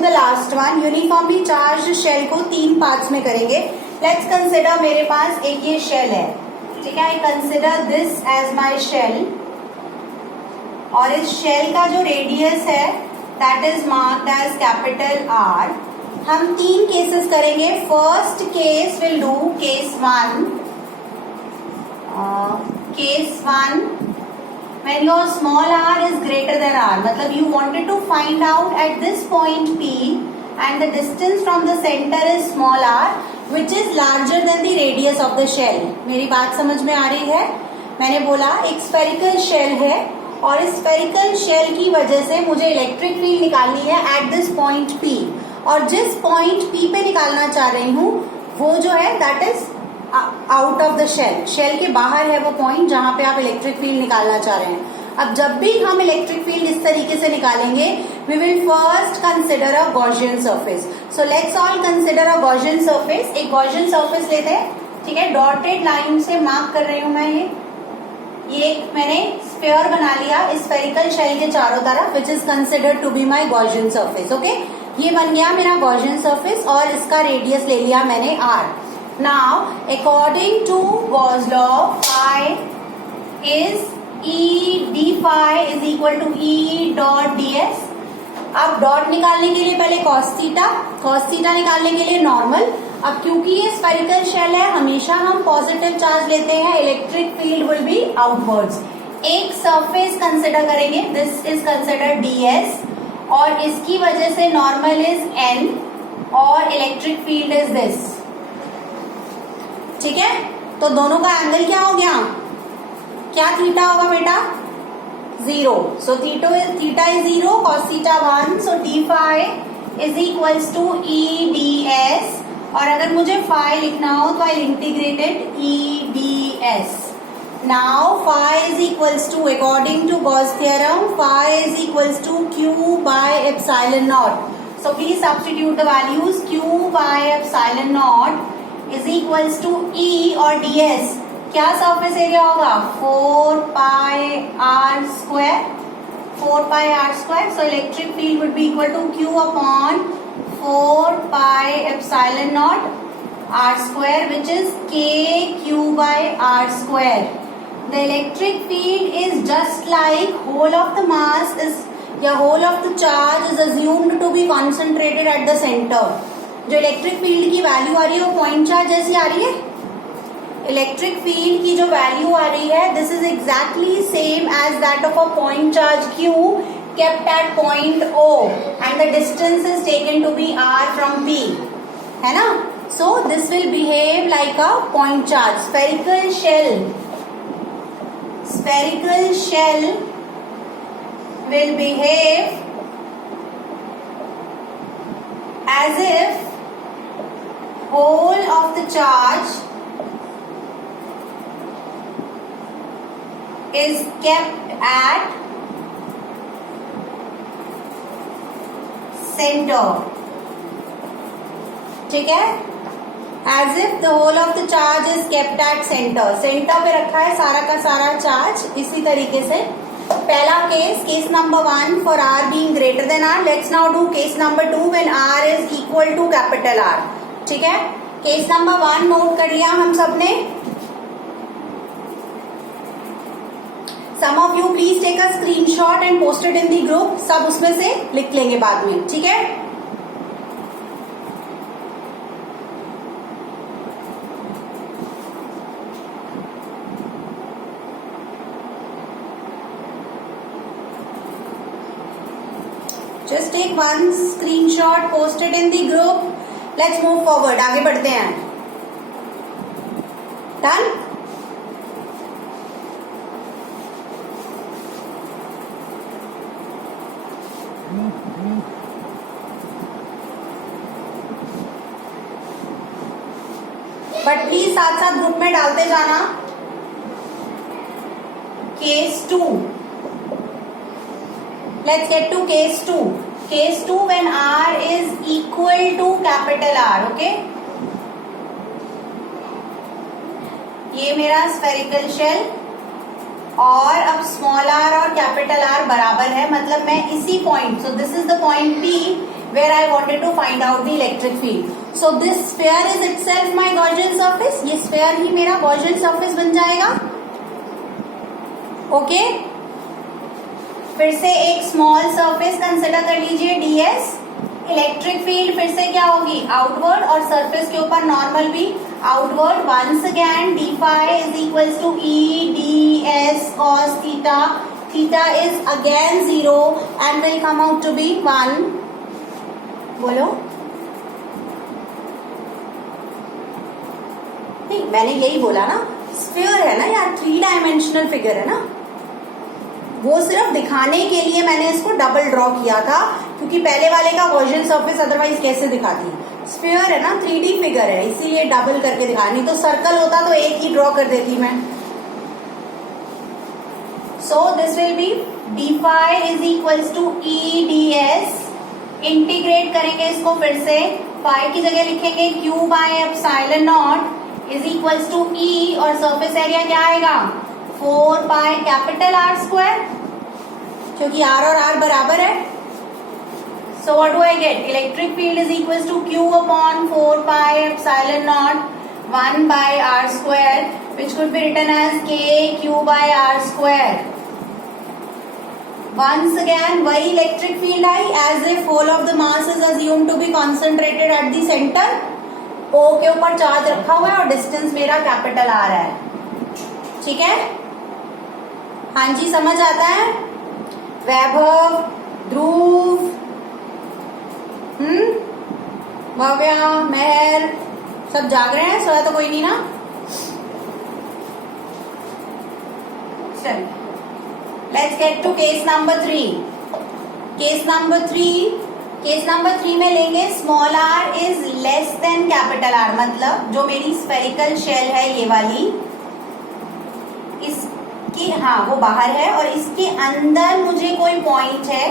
The last one, uniformly charge shell को 3 parts में करेंगे. लेट्स कंसिडर मेरे पास एक ये शेल है, ठीक है. I consider this as my shell और इस शेल का जो रेडियस है that is marked as capital R. हम 3 केसेस करेंगे. First case will do case 1. Case 1 when your small r is greater than r, मतलब you wanted to find out at this point P and the distance from the center is small r which is larger than the radius of the shell. मेरी बात समझ में आ रही है? मैंने बोला एक स्फेरिकल शेल है और इस स्फेरिकल शेल की वजह से मुझे इलेक्ट्रिक फील्ड निकालनी है एट दिस पॉइंट P, और जिस पॉइंट P पे निकालना चाह रही हूँ वो जो है that is out of the shell. Shell के बाहर है वो पॉइंट जहां पे आप इलेक्ट्रिक फील्ड निकालना चाह रहे हैं. अब जब भी हम इलेक्ट्रिक फील्ड इस तरीके से निकालेंगे we will first consider a Gaussian surface. So let's all consider a Gaussian surface. एक गॉसियन सरफेस लेते हैं, ठीक है. डॉटेड लाइन से मार्क कर रही हूं मैं. ये मैंने स्फीयर बना लिया इस स्फेरिकल शेल के चारों तरफ which is considered to be my Gaussian surface. Okay, ये बन गया मेरा गॉसियन सरफेस और इसका रेडियस ले लिया मैंने r. Now, according to Gauss law, phi is E d phi is equal to E dot ds. अब डॉट निकालने के लिए पहले cos थीटा निकालने के लिए नॉर्मल. अब क्योंकि ये स्फेरिकल शेल है हमेशा हम पॉजिटिव चार्ज लेते हैं, electric field will B outwards. एक सरफेस कंसिडर करेंगे, दिस इज कंसिडर ds और इसकी वजह से नॉर्मल इज n और इलेक्ट्रिक फील्ड इज दिस. ठीक है, तो दोनों का एंगल क्या हो गया? क्या थीटा होगा बेटा? 0. So theta is 0, cos theta 1. So d phi is equals to E ds. और अगर मुझे phi लिखना हो तो I integrated E ds. Now phi is equals to, according to Gauss theorem, phi is equals to q by epsilon naught. So please substitute the values. q by epsilon naught is equals to E और ds. क्या surface area होगा? 4 pi r square. 4 pi r square. So electric field would be equal to Q upon 4 pi epsilon naught r square, which is K Q by r square. The electric field is just like whole of the mass is या whole of the charge is assumed to be concentrated at the center. जो electric field की value आ रही है वो point charge जैसी आ रही है. इलेक्ट्रिक फील्ड की जो वैल्यू आ रही है this is exactly same as that of a point charge Q kept at point O and the distance is taken to be r from P, है ना. So this will behave like a point charge. Spherical shell will behave as if whole of the charge is kept at center. ठीक है, as if the whole of the charge is kept at center. Centre पे रखा है सारा का सारा charge. इसी तरीके से पहला case number 1 for r being greater than r. Let's now do case number 2 when r is equal to capital R. ठीक है, केस नंबर 1 नोट कर लिया हम सबने. Some of you please take a screenshot and post it in the group. सब उसमें से लिख लेंगे बाद में, ठीक है. Just take one screenshot, post it in the group. Let's move forward. आगे बढ़ते हैं. Done? बट प्लीज साथ साथ ग्रुप में डालते जाना. Case 2. Let's get to case 2. Case 2 when r is equal to capital R. Okay. ये मेरा स्फेरिकल शेल और अब स्मॉल r और कैपिटल R बराबर है, मतलब मैं इसी point, so this is the point P where I wanted to find out the electric field. So this sphere is itself my Gaussian surface. ये sphere ही मेरा Gaussian surface बन जाएगा. ओके फिर से एक स्मॉल सरफेस कंसिडर कर लीजिए ds. Electric field फिर से क्या होगी, आउटवर्ड, और सरफेस के ऊपर नॉर्मल भी outward. Once again d phi is equals to E d s cos theta. Theta is again 0 and will come out to be 1. बोलो नहीं, मैंने यही बोला ना, स्फीयर है ना यार, 3 डायमेंशनल फिगर है ना. वो सिर्फ दिखाने के लिए मैंने इसको डबल ड्रॉ किया था, क्योंकि पहले वाले का गॉसियन सरफेस अदरवाइज कैसे दिखाती. स्फीयर है ना, 3D फिगर है, इसीलिए डबल करके दिखा. नहीं तो सर्कल होता तो एक ही ड्रॉ कर देती मैं. So this will be d phi is equals to E d s. Integrate करेंगे इसको फिर से, फाई की जगह लिखेंगे q by epsilon naught is equals to E, और सरफेस एरिया क्या आएगा 4 पाई कैपिटल आर स्क्वायर, क्योंकि आर और आर बराबर है. So what do I get, electric field is equals to q upon 4 pi epsilon naught 1 by are square, which could be written as k q by are square. Once again वही electric field I, as if whole of the mass is assumed to be concentrated at the center. O के ऊपर charge रखा हुआ है और distance मेरा capital आ रहा है. ठीक है, हाँ जी, समझ आता है. वैभव, ध्रुव, भव्या, मेहर सब जाग रहे हैं, सोया तो कोई नहीं ना. चलिए let's get to case number 3. Case number 3 में लेंगे small r is less than capital R. मतलब जो मेरी स्फेरिकल शेल है ये वाली, इसके हाँ वो बाहर है, और इसके अंदर मुझे कोई पॉइंट है.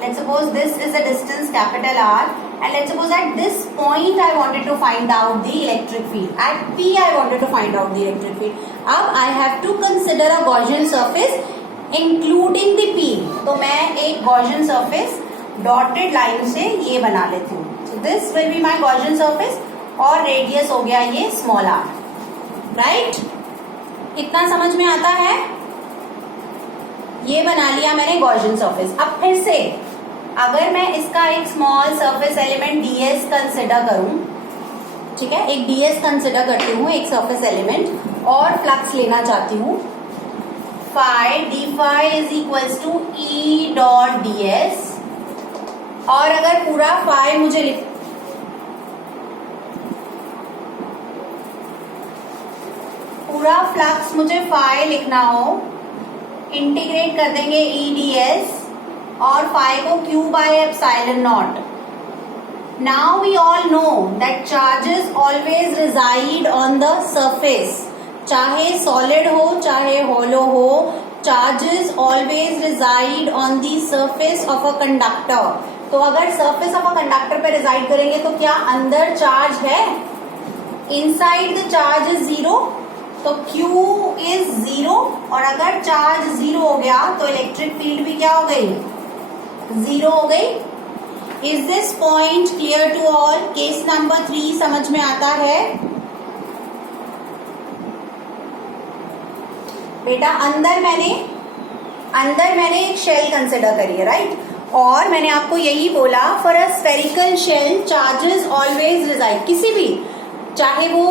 Let's suppose this is the distance capital R, and let's suppose at this point I wanted to find out the electric field. At P I wanted to find out the electric field. अब I have to consider a Gaussian surface including the P. तो मैं एक Gaussian surface dotted line से ये बना लेती हूँ. So this will be my Gaussian surface, और रेडियस हो गया ये स्मॉल r. राइट, इतना समझ में आता है. ये बना लिया मैंने Gaussian surface. अब फिर से अगर मैं इसका एक small surface element ds consider करूं, ठीक है, एक ds कंसिडर करती हूँ, एक सरफेस एलिमेंट, और फ्लक्स लेना चाहती हूँ. Phi d phi is equals to E dot ds. और अगर पूरा फाई मुझे पूरा फ्लक्स मुझे फाई लिखना हो, इंटीग्रेट कर देंगे ई ds और फाई को Q by epsilon naught. Now we all know that charges always reside on the surface. चाहे सॉलिड हो चाहे होलो हो, charges always reside on the surface of a conductor. तो अगर सरफेस ऑफ अ कंडक्टर पे reside करेंगे तो क्या अंदर चार्ज है? इनसाइड द चार्ज इज 0, तो Q इज 0, और अगर चार्ज 0 हो गया तो इलेक्ट्रिक फील्ड भी क्या हो गई, 0 हो गई. Is this point clear to all? Case number 3 समझ में आता है बेटा? अंदर मैंने एक शेल कंसिडर करी है, राइट? और मैंने आपको यही बोला, for a spherical shell charges always reside. किसी भी, चाहे वो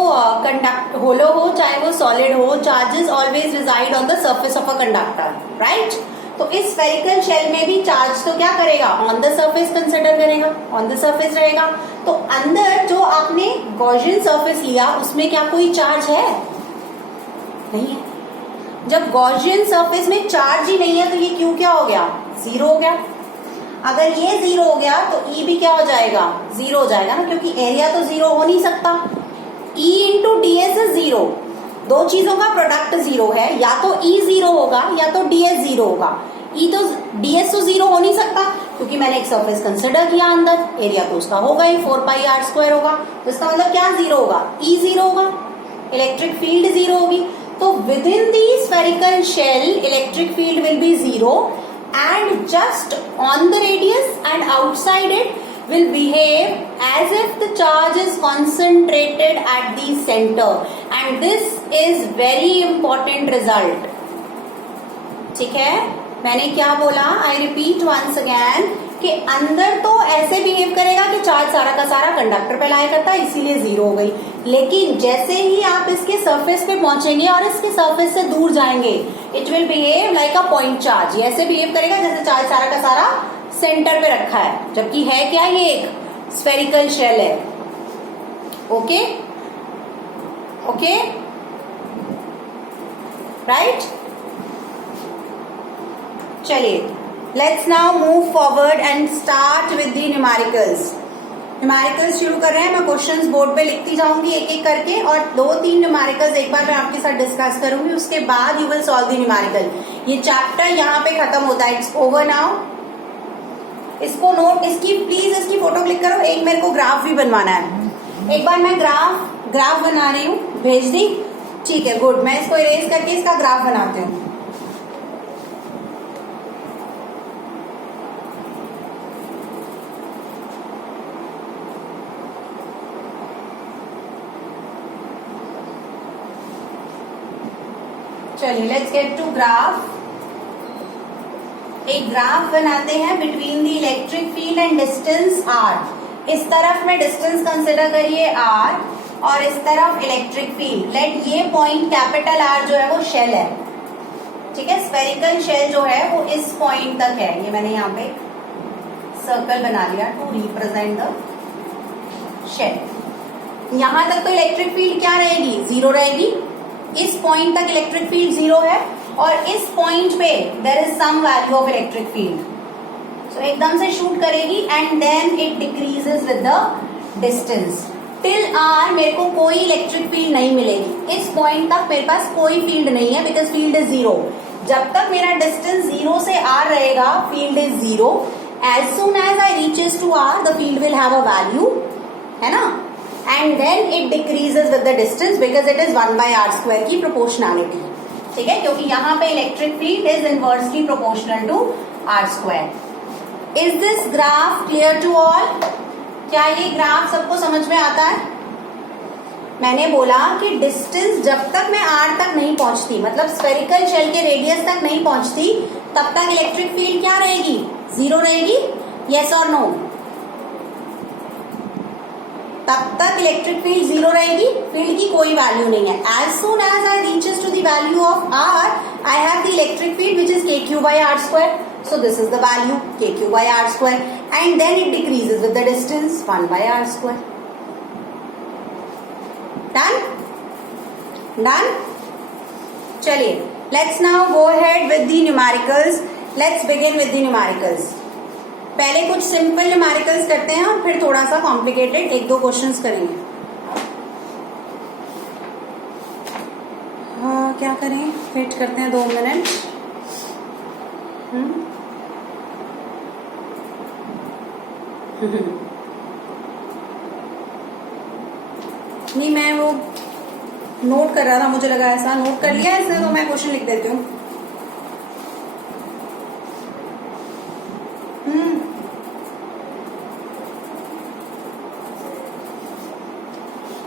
होलो हो चाहे वो सॉलिड हो, charges always reside on the surface of a conductor, right? तो इस स्फेरिकल शेल में भी चार्ज तो क्या करेगा, ऑन द सरफेस कंसिडर करेगा, ऑन द सरफेस रहेगा. तो अंदर जो आपने गॉसियन सरफेस लिया उसमें क्या कोई चार्ज है? नहीं है. जब गॉसियन सरफेस में चार्ज ही नहीं है तो ये क्यू क्या हो गया, 0 हो गया. अगर ये 0 हो गया तो E भी क्या हो जाएगा, 0 हो जाएगा ना, क्योंकि एरिया तो 0 हो नहीं सकता. E into ds is 0. दो चीजों का प्रोडक्ट 0 है, या तो E 0 होगा या तो ds 0 होगा. ds तो 0 हो नहीं सकता, क्योंकि मैंने एक सरफेस कंसिडर किया अंदर, एरिया तो उसका होगा ही 4 पाई आर स्क्वायर होगा. तो इसका मतलब क्या 0 होगा, E 0 होगा, इलेक्ट्रिक फील्ड 0 होगी. तो within the spherical shell electric field will be 0, and just on the radius and outside it will behave as if the charge is concentrated at the center, and this is very important result. ठीक है, मैंने क्या बोला, I repeat once again, कि अंदर तो ऐसे behave करेगा कि चार्ज सारा का सारा कंडक्टर पे लाया करता है, इसीलिए जीरो हो गई। लेकिन जैसे ही आप इसके सरफेस पे पहुंचेंगे और इसके सरफेस से दूर जाएंगे, it will behave like a point charge. ऐसे बिहेव करेगा जैसे चार्ज सारा का सारा सेंटर पे रखा है, जबकि है क्या, ये एक स्फेरिकल शेल है। Okay okay, right. चलिए, let's now move forward and start with the numericals. Numericals शुरू कर रहे हैं। मैं क्वेश्चंस बोर्ड पे लिखती जाऊंगी एक एक करके, और 2-3 न्यूमेरिकल्स एक बार मैं आपके साथ डिस्कस करूंगी, उसके बाद you will solve the numerical. ये चैप्टर यहाँ पे खत्म होता है, इट्स ओवर नाउ। इसको नोट, इसकी प्लीज इसकी फोटो क्लिक करो। एक मेरे को ग्राफ भी बनवाना है। एक बार मैं ग्राफ बना रही हूँ, भेज दी, ठीक है, गुड। मैं इसको इरेज करके इसका ग्राफ बनाती हूँ। चलिए, लेट्स गेट टू ग्राफ। एक ग्राफ बनाते हैं between the electric field and distance r। इस तरफ में डिस्टेंस कंसिडर करिए r, और इस तरफ इलेक्ट्रिक फील्ड। लेट ये पॉइंट कैपिटल R जो है वो शेल है, ठीक है। स्फेरिकल शेल जो है वो इस पॉइंट तक है। ये मैंने यहाँ पे सर्कल बना लिया टू रिप्रेजेंट द शेल। यहां तक तो इलेक्ट्रिक फील्ड क्या रहेगी, जीरो रहेगी। इस पॉइंट तक इलेक्ट्रिक फील्ड जीरो है, और इस पॉइंट पे there is some value of electric field. So एकदम से शूट करेगी and then it decreases with the distance. Till r मेरे को कोई इलेक्ट्रिक फील्ड नहीं मिलेगी। इस पॉइंट तक मेरे पास कोई फील्ड नहीं है, बिकॉज फील्ड इज जीरो। जब तक मेरा डिस्टेंस जीरो से r रहेगा, field is zero. As soon as I reaches to r, the field will have a value, है ना, and then it decreases with the distance, because it is 1/r² की proportionality, ठीक है, क्योंकि यहाँ पे electric field is inversely proportional to r²। Is this graph clear to all? क्या ये ग्राफ सबको समझ में आता है? मैंने बोला कि डिस्टेंस जब तक मैं r तक नहीं पहुंचती, मतलब स्फेरिकल शेल के रेडियस तक नहीं पहुंचती, तब तक इलेक्ट्रिक फील्ड क्या रहेगी, जीरो रहेगी। यस और नो? तब तक इलेक्ट्रिक फील्ड जीरो रहेगी, फील्ड की कोई वैल्यू नहीं है। As soon as I reaches to the value of r, I have the electric field which is kq/r²। So this is the value kq/r², and then it decreases with the distance 1/r². Done? Done? चलिए, let's now go ahead with the numericals. Let's begin with the numericals. पहले कुछ simple numericals करते हैं और फिर थोड़ा सा complicated 1-2 questions करेंगे। क्या करें, वेट करते हैं 2 मिनट। नहीं, मैं वो नोट कर रहा था, मुझे लगा ऐसा नोट कर लिया इसने, तो मैं क्वेश्चन लिख देती हूँ।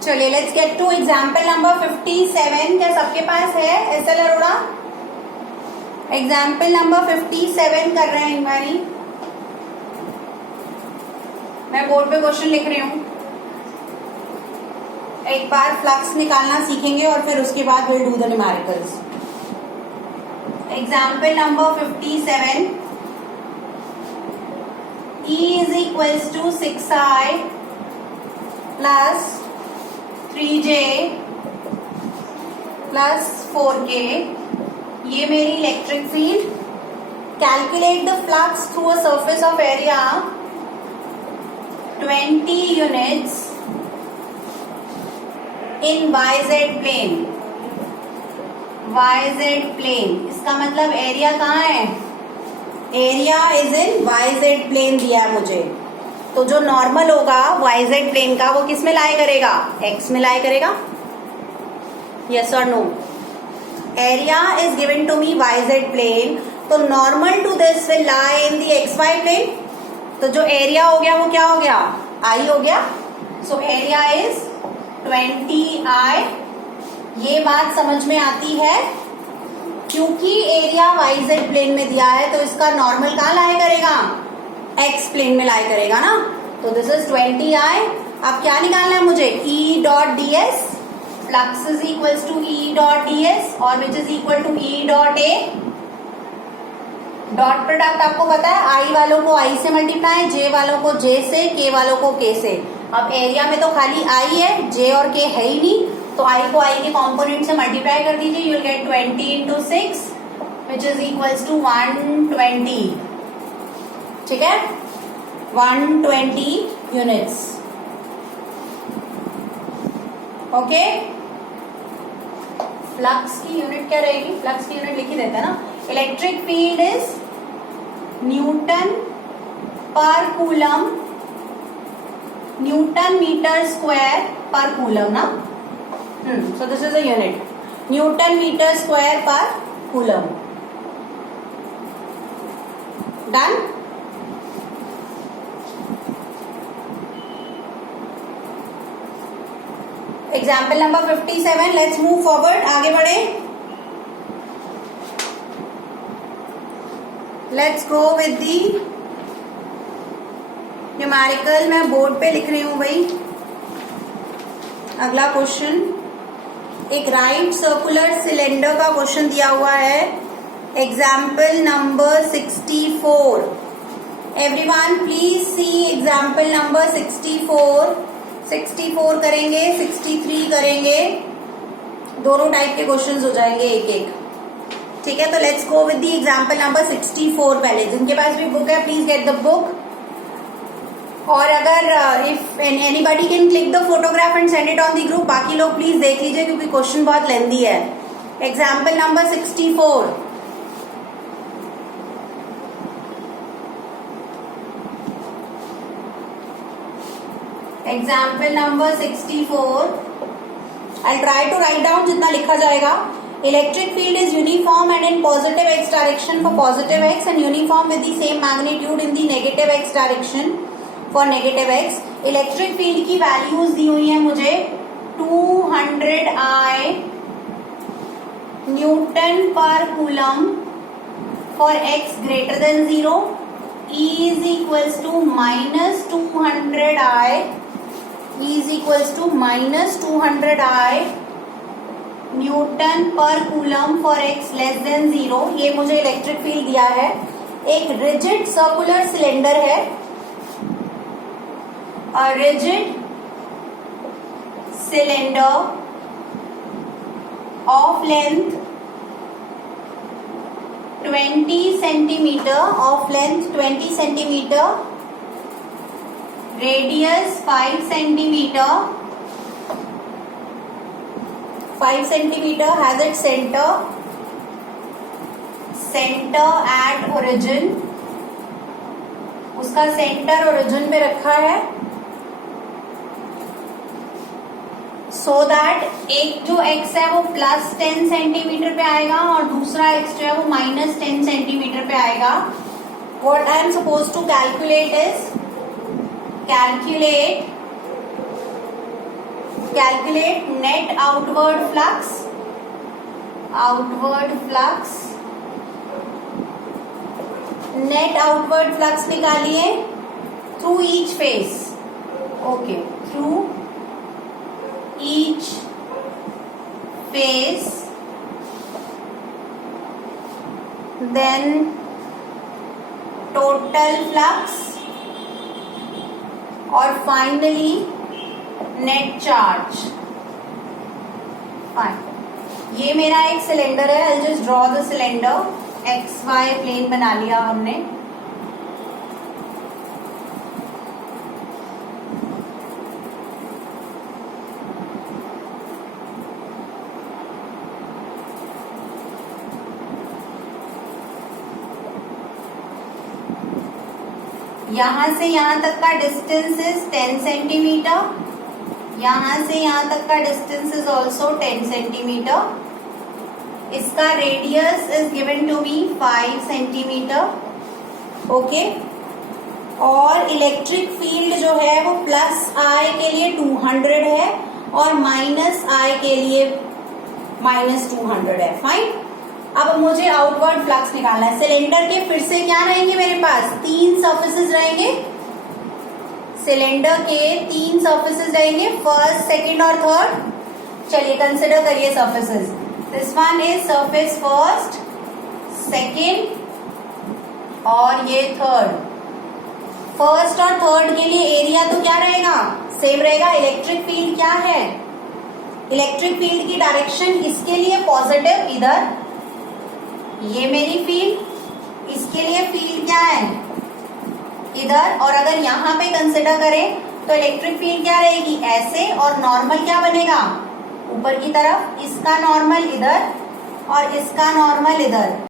चलिए, let's get to example number 57। क्या सबके पास है एसएल अरोड़ा? एग्जाम्पल नंबर 57 कर रहे हैं इंक्वायरी। मैं बोर्ड पे क्वेश्चन लिख रही हूँ। एक बार फ्लक्स निकालना सीखेंगे और फिर उसके बाद will do the numericals. Example number 57, E is equals to 6I plus 3J plus 4K। ये मेरी electric field. Calculate the flux through a surface of area 20 units in YZ plane. YZ plane, इसका मतलब area कहाँ है? Area is in YZ plane दिया है मुझे। तो जो नॉर्मल होगा YZ प्लेन का, वो किस में लाई करेगा? X में लाई करेगा। यस और no? Area is given to me YZ plane, तो normal to this will lie in the XY plane. तो जो एरिया हो गया वो क्या हो गया, आई हो गया. So area is 20i. ये बात समझ में आती है क्योंकि एरिया YZ प्लेन में दिया है तो इसका नॉर्मल कहाँ लाई करेगा, X प्लेन में लाई करेगा ना. तो दिस इज 20i. अब क्या निकालना है मुझे, E dot ds. Flux is equals to E dot ds और which is equal to E dot A. Dot product आपको पता है, I वालों को I से मल्टीप्लाई, J वालों को J से, K वालों को K से. अब एरिया में तो खाली I है, J और K है ही नहीं, तो I को I के कंपोनेंट से मल्टीप्लाई कर दीजिए. You will get 20 into 6 which is equals to 120. ठीक है, 120 यूनिट्स. ओके, फ्लक्स की यूनिट क्या रहेगी, फ्लक्स की यूनिट लिख ही देते हैं ना. इलेक्ट्रिक फील्ड इज न्यूटन पर coulomb, newton metre square per coulomb ना. So this is a unit, newton metre square per coulomb. Done. Example number 57. Let's move forward, आगे बढ़े. Let's go with the numerical. मैं board पे लिख रही हूं भाई. अगला क्वेश्चन एक राइट सर्कुलर सिलेंडर का क्वेश्चन दिया हुआ है. Example number 64. Everyone please see example number 64. 64 करेंगे, 63 करेंगे, दोनों टाइप के क्वेश्चंस हो जाएंगे एक एक. ठीक है, तो let's go with the example number 64. पहले जिनके पास भी बुक है प्लीज गेट द बुक. और अगर if anybody can click the photograph and send it on the group, बाकी लोग प्लीज देख लीजिए क्योंकि क्वेश्चन बहुत लेंथी है. Example number 64. Example number 64. I try to write down जितना लिखा जाएगा. Electric field is uniform and in positive x direction for positive x and uniform with the same magnitude in the negative x direction for negative x. Electric field की values दी हुई है मुझे 200i newton पर coulomb for x greater than 0. E is equals to minus 200i. E is equals to minus 200i newton पर coulomb for x less than 0. ये मुझे electric field दिया है. एक रिजिड सर्कुलर सिलेंडर है, a rigid cylinder of length 20 centimetre, of length 20 centimetre, radius 5 centimetre, 5 centimetre, has it centre at origin. उसका centre origin पे रखा है सो दैट एक जो x है वो प्लस 10 सेंटीमीटर पे आएगा और दूसरा x जो है वो माइनस 10 सेंटीमीटर पे आएगा. What I am suppose to calculate is calculate net outward flux net outward flux निकालिए through each phase. okay, through each phase, then total flux और finally नेट चार्ज. फाइन. ये मेरा एक सिलेंडर है. I just draw the cylinder. X y plane बना लिया हमने. यहां से यहां तक का डिस्टेंस इज 10 सेंटीमीटर. यहां से यहां तक का डिस्टेंस इज ऑल्सो 10 सेंटीमीटर. इसका radius is given to me 5 centimetre. Okay, और इलेक्ट्रिक फील्ड जो है वो प्लस I के लिए 200 है और माइनस I के लिए -200 है. फाइन. अब मुझे आउटवर्ड फ्लक्स निकालना है. सिलेंडर के फिर से क्या रहेंगे मेरे पास? 3 सरफेसेस रहेंगे. सिलेंडर के 3 सरफेसेस रहेंगे, फर्स्ट, सेकंड और थर्ड. चलिए कंसिडर करिए surfaces. This one is surface first, second और ये थर्ड. फर्स्ट और थर्ड के लिए एरिया तो क्या रहेगा? सेम रहेगा. इलेक्ट्रिक फील्ड क्या है? इलेक्ट्रिक फील्ड की डायरेक्शन इसके लिए पॉजिटिव, इधर ये मेरी फील्ड, इसके लिए फील्ड क्या है? इधर. और अगर यहाँ पे कंसिडर करें तो इलेक्ट्रिक फील्ड क्या रहेगी? ऐसे. और नॉर्मल क्या बनेगा? ऊपर की तरफ. इसका नॉर्मल इधर और इसका नॉर्मल इधर.